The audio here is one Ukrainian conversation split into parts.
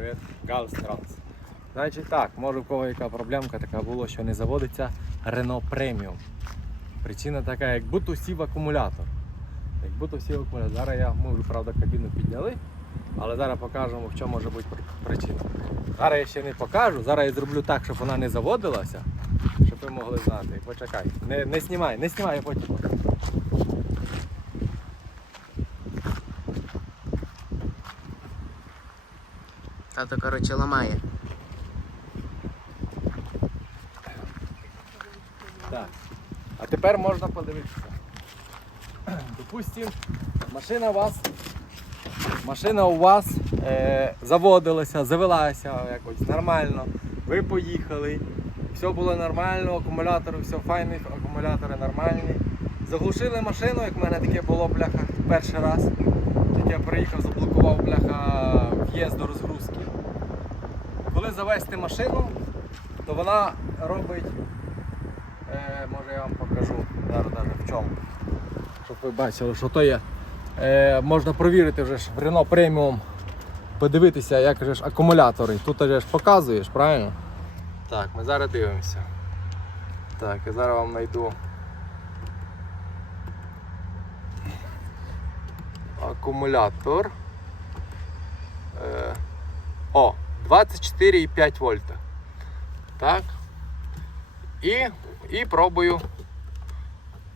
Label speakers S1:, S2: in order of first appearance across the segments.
S1: привіт, Галс. Значить так, може в кого яка проблемка така була, що не заводиться Renault Premium. Причина така, як будто сів акумулятор. Як будто сів акумулятор. Зараз я можу, правда, кабіну підняли, але зараз покажемо, в чому може бути причина. Зараз я ще не покажу, зараз я зроблю так, щоб вона не заводилася, щоб ви могли знати. Почекай. Не, не знімай, не знімай, я потім
S2: Тато, коротше, ламає.
S1: Так. А тепер можна подивитися. Допустим, машина у вас, машина у вас е, заводилася, завелася якось нормально. Ви поїхали, все було нормально, акумулятори, все файні, акумулятори нормальні. Заглушили машину, як в мене таке було бляха перший раз. Як я приїхав, заблокував бляха в'їзд до розгрузки. Коли завести машину, то вона робить Е, може я вам покажу зараз навіть в чому. Щоб ви бачили, що то є. Е, можна провірити вже ж в Renault Premium, подивитися, як же ж акумулятори. Тут же ж показуєш, правильно? Так, ми зараз дивимося. Так, я зараз вам знайду. Акумулятор. Е, о, 24,5 вольта. Так. І, і пробую.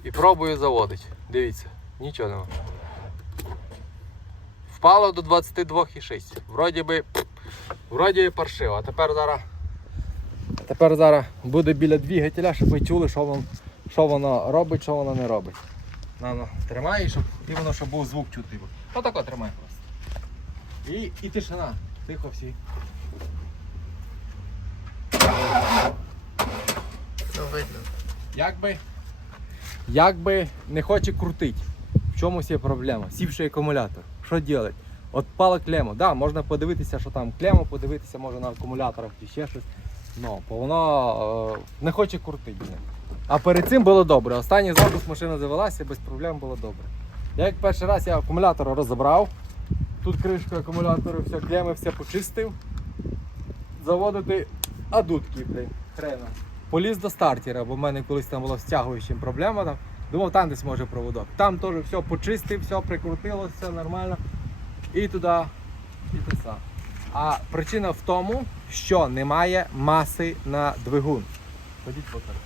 S1: І пробую заводити. Дивіться, нічого нема. Впало до 22,6. Вроді би, вроді паршиво. А тепер зараз. Тепер зараз буде біля двигателя, щоб ви чули, що, воно, що воно робить, що воно не робить. На, на, тримай, щоб і воно, щоб був звук чути. Отако тримай просто. І, і тишина. Тихо всі.
S2: Ну, видно.
S1: Якби, якби не хоче крутити. В чомусь є проблема. Сівший акумулятор. Що робити? Отпала клема. Да, можна подивитися, що там клема, подивитися може на акумуляторах чи ще щось. Ну, бо воно е, не хоче крутити. А перед цим було добре. Останній запуск машина завелася, без проблем було добре. Я як перший раз я акумулятор розібрав. Тут кришка акумулятора, все, клеми все почистив. Заводити, а дудки, блін, хрена. Поліз до стартера, бо в мене колись там була з проблема. Там. Думав, там десь може проводок. Там теж все почистив, все прикрутило, все нормально. І туди, і саме. А причина в тому, що немає маси на двигун. Ходіть покажу.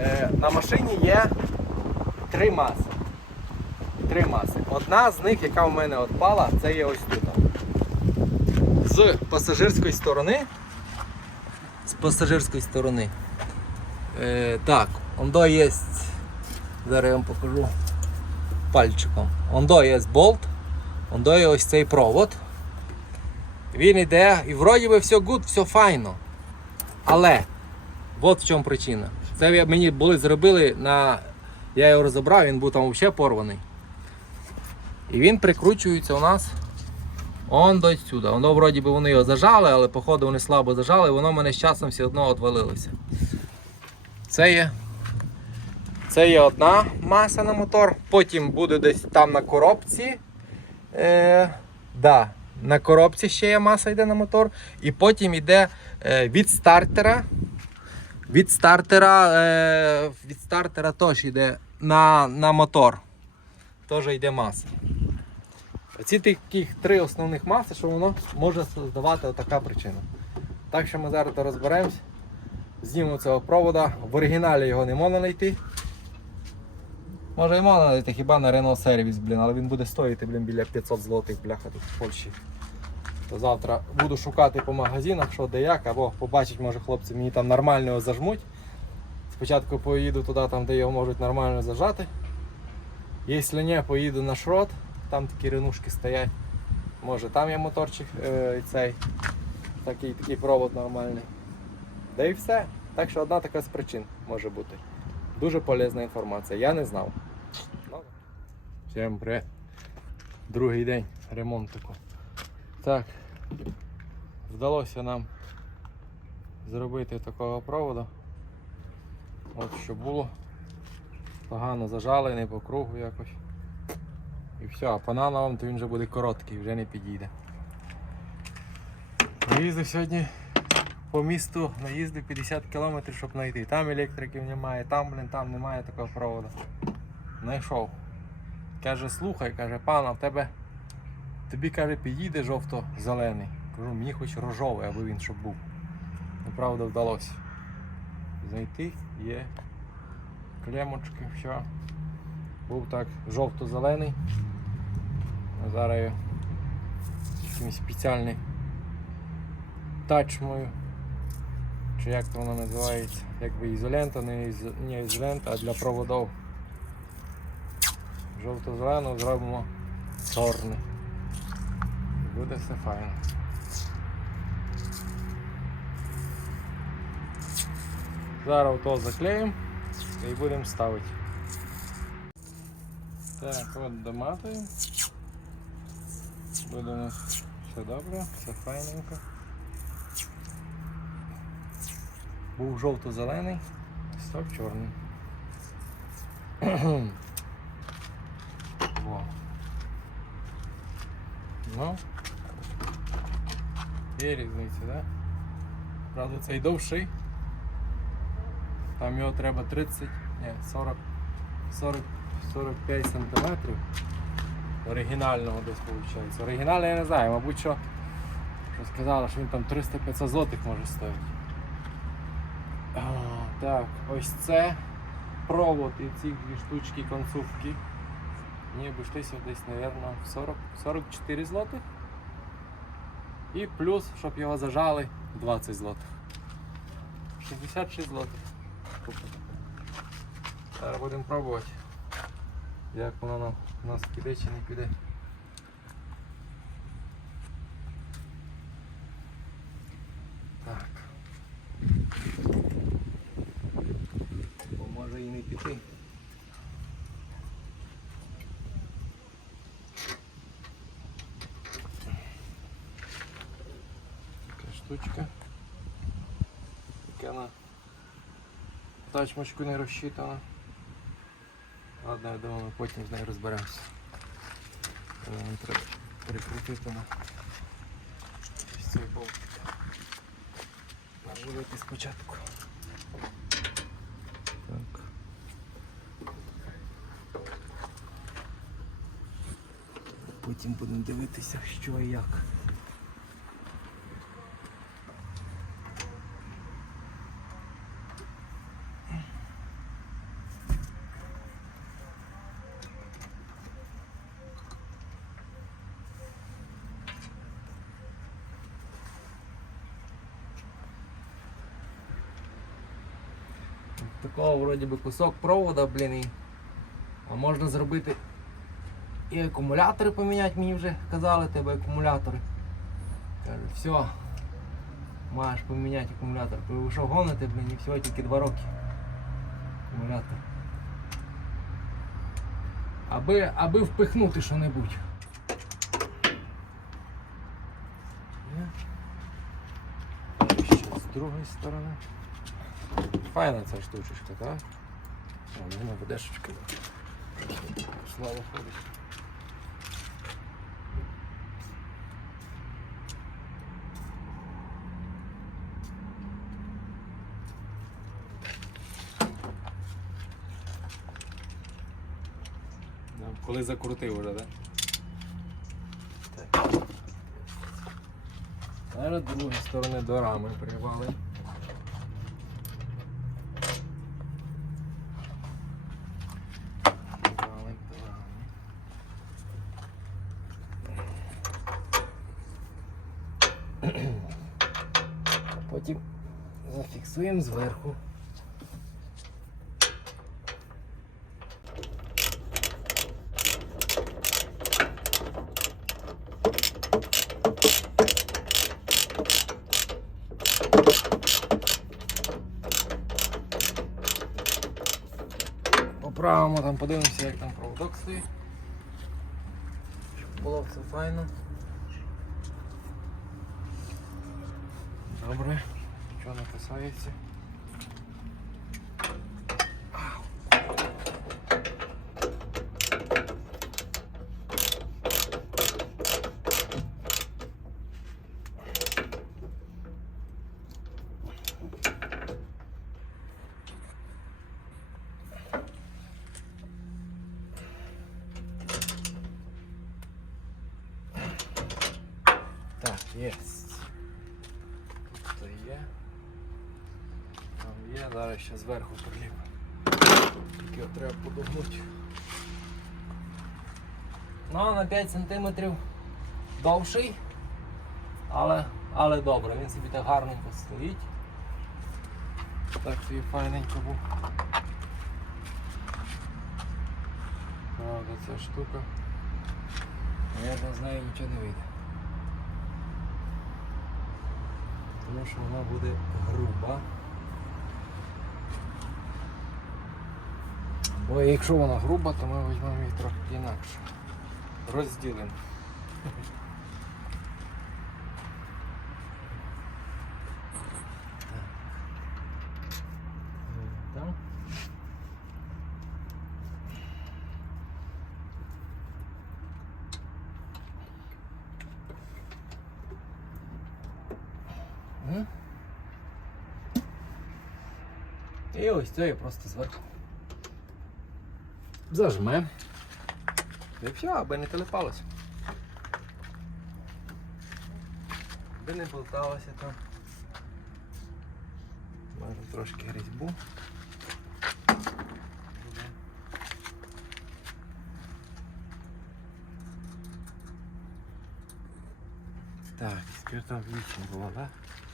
S1: Е, на машині є три маси. Три маси. Одна з них, яка в мене відпала, це є ось тут. З пасажирської сторони. З пасажирської сторони. Е, так, ондо є. Зараз я вам покажу пальчиком. Ондо є болт, ондо є ось цей провод. Він йде і вроді би все good, все файно. Але от в чому причина. Це мені були зробили на. Я його розібрав, він був там взагалі порваний. І він прикручується у нас он до сюди. Воно вроді би вони його зажали, але походу вони слабо зажали, і воно мене з часом все одно відвалилося. Це є. Це є одна маса на мотор. Потім буде десь там на коробці. Е, да, на коробці ще є маса йде на мотор. І потім йде е, від стартера. Від стартера, е, від стартера теж йде на, на мотор. Теж йде маса. Оці таких три основних маси, що воно може здавати отака причина. Так що ми зараз розберемось. Знімемо цього провода. В оригіналі його не можна знайти. Може і можна знайти хіба на Renault Service, блін, але він буде стоїти блін, біля 500 злотих бляха тут в Польщі. То завтра буду шукати по магазинах, що де як, або побачить, може хлопці мені там нормально зажмуть. Спочатку поїду туди, там, де його можуть нормально зажати. Якщо ні, поїду на шрот, там такі ринушки стоять. Може там є моторчик е, цей такий, такий провод нормальний. Да і все. Так що одна така з причин може бути. Дуже полезна інформація. Я не знав. Ну, Всім привіт. Другий день ремонту. Так, вдалося нам зробити такого проводу. От що було. Погано зажали, не по кругу якось. І все, а по нановому то він вже буде короткий, вже не підійде. Наїздив сьогодні по місту, наїздив 50 км, щоб знайти. Там електриків немає, там, блін, там немає такого проводу. Знайшов. Каже, слухай, каже, пана, в тебе тобі каже, підійде жовто-зелений. Кажу, мені хоч рожовий, аби він щоб був. Ну, правда, вдалося. Знайти є клемочки, все. Був так жовто-зелений. Зараз я якийсь спеціальний тач мою. Чи як воно називається? Якби ізолента, не, із... не ізолента, а для проводів. Жовто-зелену зробимо чорний. Буде все файно. Зараз то заклеїмо і будемо ставити. Так, от доматуємо. Буде у нас все добре, все файненько. Був жовто-зелений, став чорний. Во. Ну. Є різниця, так? Да? Правда, цей довший. Там його треба 30, ні, 40, 40, 45 сантиметрів. Оригінального десь виходить. Оригінальний я не знаю, мабуть, що, що сказали, що він там 300-500 злотих може стоїти. Так, ось це провод і ці дві штучки концовки. Мені обійшлися десь, мабуть, 40, 44 злотих. І плюс, щоб його зажали, 20 злотих. 66 злотих. Зараз будемо пробувати. Як воно нам у нас піде чи не піде. Так. Бо може і не піти. Така штучка. Яка на тачмочку не розчитана. Ладно, я думаю, ми потім з нею розберемося. Але Нам треба прикрутити на ось цей болтик. Наживити спочатку. Так. Потім будемо дивитися, що і як. Такого вроді би кусок провода, блін, і... а можна зробити і акумулятори поміняти, мені вже казали тебе акумулятори. Каже, все, маєш поміняти акумулятор. Ви що гоните, блін, і всього тільки 2 роки. Акумулятор. Аби, аби впихнути що-небудь. Ще з другої сторони. Файна ця штучечка, так? О, вона بدешечка. Слава ходить. Коли закрутив вже, так? Так. Зараз з другої сторони до рами. Привали до рами. А Потім зафіксуємо зверху. Поправимо там, подивимося, як там проводок стоїть. Щоб було все файно. Добре, касається. Єсть. Тут то є. Там є, зараз ще зверху приліпимо. Тільки його треба подогнути. Ну, на 5 см довший, але, але добре, він собі так гарненько стоїть. Так собі файненько був. Правда, ця штука. Наверно, з нею нічого не вийде. Тому що вона буде груба. Бо якщо вона груба, то ми візьмемо її трохи інакше. Розділимо. І ось це просто зверху. Зажме. І все, аби не телепалося. Аби не болталося там. Можемо трошки різьбу. Так, тепер там вічно було, так? Ну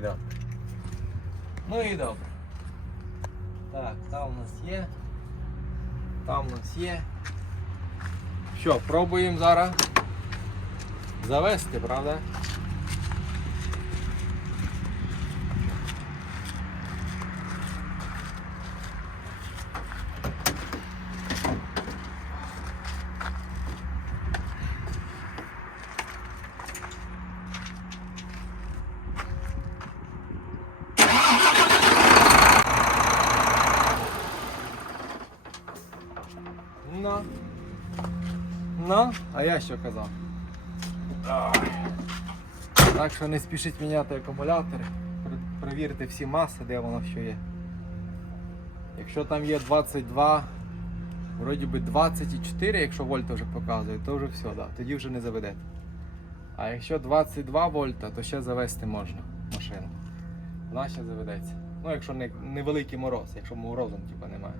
S1: добре. Ну і добре. Так, там у нас є. Там у нас є. Що, пробуємо зараз завести, правда? Ну. Ну, а я що казав? Так що не спішіть міняти акумулятори. Пер- Перевірте всі маси, де воно що є. Якщо там є 22, вроді би 24, якщо вольта вже показує, то вже все, да, тоді вже не заведете. А якщо 22 вольта, то ще завести можна машину. Вона ще заведеться. Ну, якщо не, невеликий мороз, якщо морозом типу, немає.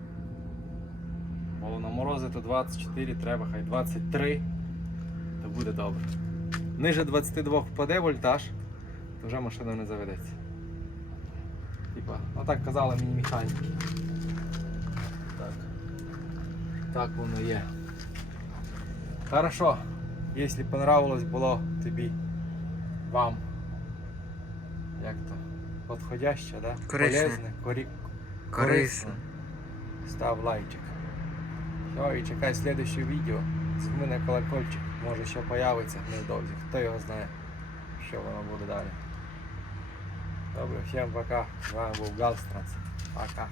S1: Бо на морози то 24 треба, хай 23, то буде добре. Ниже 22 впаде вольтаж, то вже машина не заведеться. Типа, ну так казали мені механіки. Так. Так воно є. Хорошо. Якщо понравилось було тобі, вам, як то, подходяще, да?
S2: Корисне.
S1: Полезне, корі...
S2: Корисно.
S1: Став лайчик. Все, і чекай слідуще відео. Зми на колокольчик, може ще появиться невдовзі. Хто його знає, що воно буде далі. Добре, всім пока. З вами був Галстранс. Пока.